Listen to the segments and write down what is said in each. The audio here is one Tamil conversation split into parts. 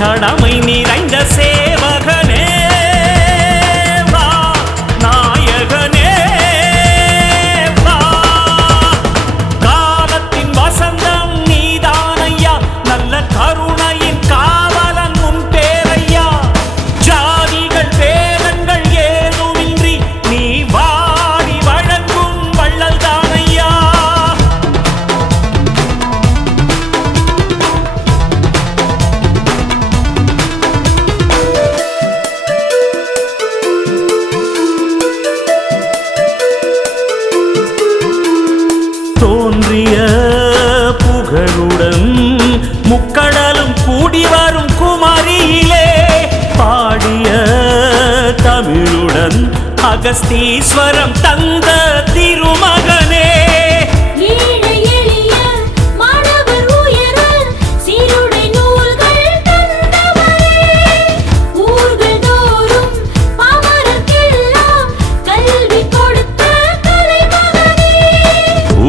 கடமை நிறைந்த சேவகனே வா, நாயகனே வா. காலத்தின் வசந்தம் நீதானையா, நல்ல கருணையின் காவலன் உன் பேரையா. ஜாதிகள் வேதங்கள் ஏதுமின்றி நீ வாடி வழங்கும் வள்ளல் தானையா. தோன்றிய புகழுடன் முக்கடலும் கூடி வரும் குமரியிலே பாடிய தமிழுடன் அகஸ்தீஸ்வரம் தந்த திருமகனே.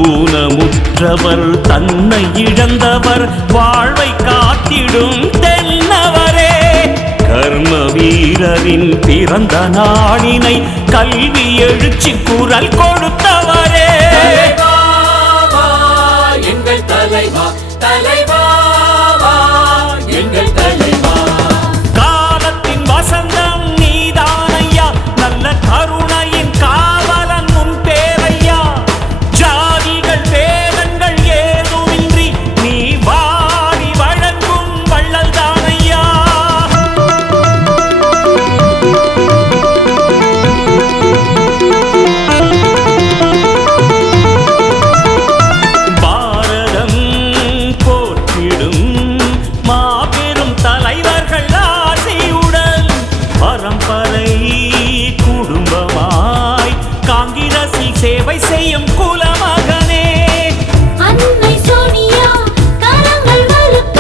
ஊனமுற்றவர் தன்னை இழந்தவர் வாழ்வை காத்திடும் தென்னவரே. கர்ம வீரரின் பிறந்த நாளினை கல்வி எழுச்சி குரல் கொடுத்தவரே. எங்கள் தலைவா, தலைவா எங்கள் தலைவா. காலத்தின் வசந்தம் நீதானையா, நல்ல கருணையின் காவலன் உன் பேரையா. ஜாதிகள் வேதங்கள் ஏதுமின்றி நீ வாடி வழங்கும் வள்ளல் தானையா. பாரதம் போற்றிடும் மாபெரும் தலைவர்கள் ஆசையுடன் பரம்பரை குடும்பமாய் காங்கிரஸில் சேவை செய்யும் குலமகனே. அன்னை சோனியா கரங்கள் வலுக்க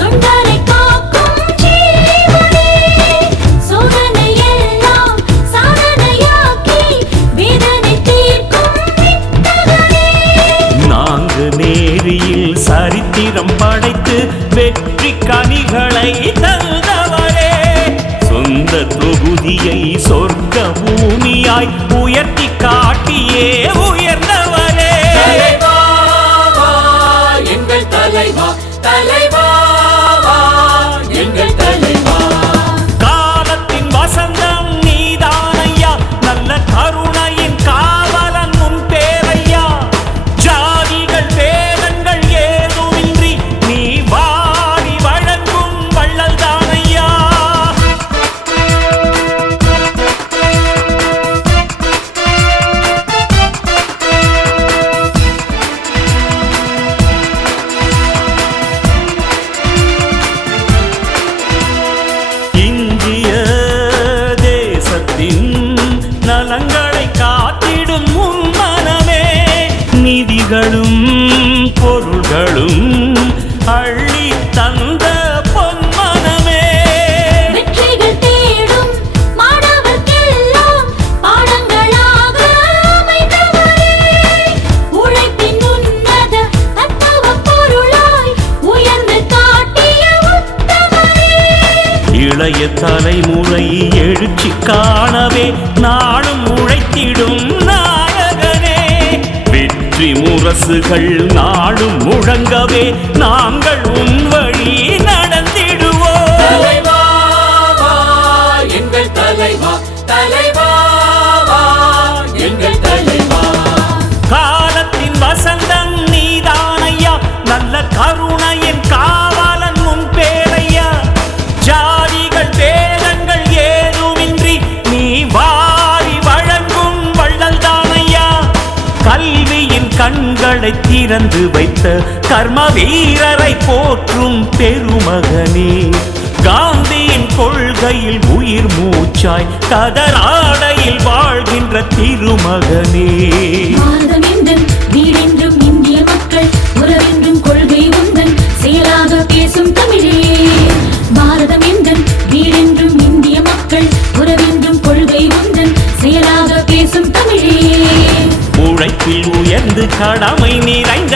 தொண்டரை காக்கும் ஜீவனே. சோதனை எல்லாம் சாதனையாக்கி வேதனை தீர்க்கும் வித்தகனே. நான்கு நேரியில் சரித்திரம் படைத்து வெற்றி கனிகளை தந்தவரே. சொந்த தொகுதியை சொர்க்க பூமியாய் உயர்த்தி காட்டியே உயர்ந்தவரே. தலைவா, எங்கள் தலைவா, தலைவா எங்கள் தலைவா. காலத்தின் வசந்தம் நீதானையா, நல்ல கருணையின் காவலன் உன் பேரையா. ஜாதிகள் வேதங்கள் ஏதுமின்றி நீ வாடி வழங்கும் வள்ளல் தானையா. இந்திய தேசத்தின் நலங்களை காத்திடும் உன் மனமே. நிதிகளும் பொருள்களும் அள்ளி தந்த பொன்மனமே. வெற்றிகள் தேடும் மாணவர்க்கெல்லாம் பாடங்களாக அமைந்தவரே. உழைப்பின் உன்னத தத்துவ பொருளாய் உயர்ந்து காட்டிய உத்தமரே. இளைய தலைமுறை எழுச்சி காணவே நாளும் உழைத்திடும் நாயகனே. வெற்றி முரசுகள் நாளும் முழங்கவே நாங்கள் உன் வழி நடந்திடுவோம். தலைவா, எங்கள் தலைவா, தலைவா எங்கள் தலைவா. காலத்தின் வசந்தம் நீதானையா, நல்ல கருணையின் காவலன் உன் பேரையா. ஜாதிகள் வேதங்கள் ஏதுமின்றி நீ வாரி வழங்கும் வள்ளல் தானையா. கல்வியின் கண்களை திறந்து வைத்த கர்ம வீரரை போற்றும் பெருமகனே. காந்தியின் கொள்கையில் உயிர் மூச்சாய் கதராடையில் வாழ்கின்ற திருமகனே. பாரதம் எந்தன் வீடென்றும் இந்திய மக்கள் உறவென்றும் கொள்கை உந்தன் செயலாக பேசும் தமிழே. பாரதம் எந்தன் வீடென்றும் இந்திய மக்கள் உறவென்றும் கொள்கை உந்தன் செயலாக பேசும் தமிழே. உழைப்பில் உயர்ந்து கடமை நிறைந்த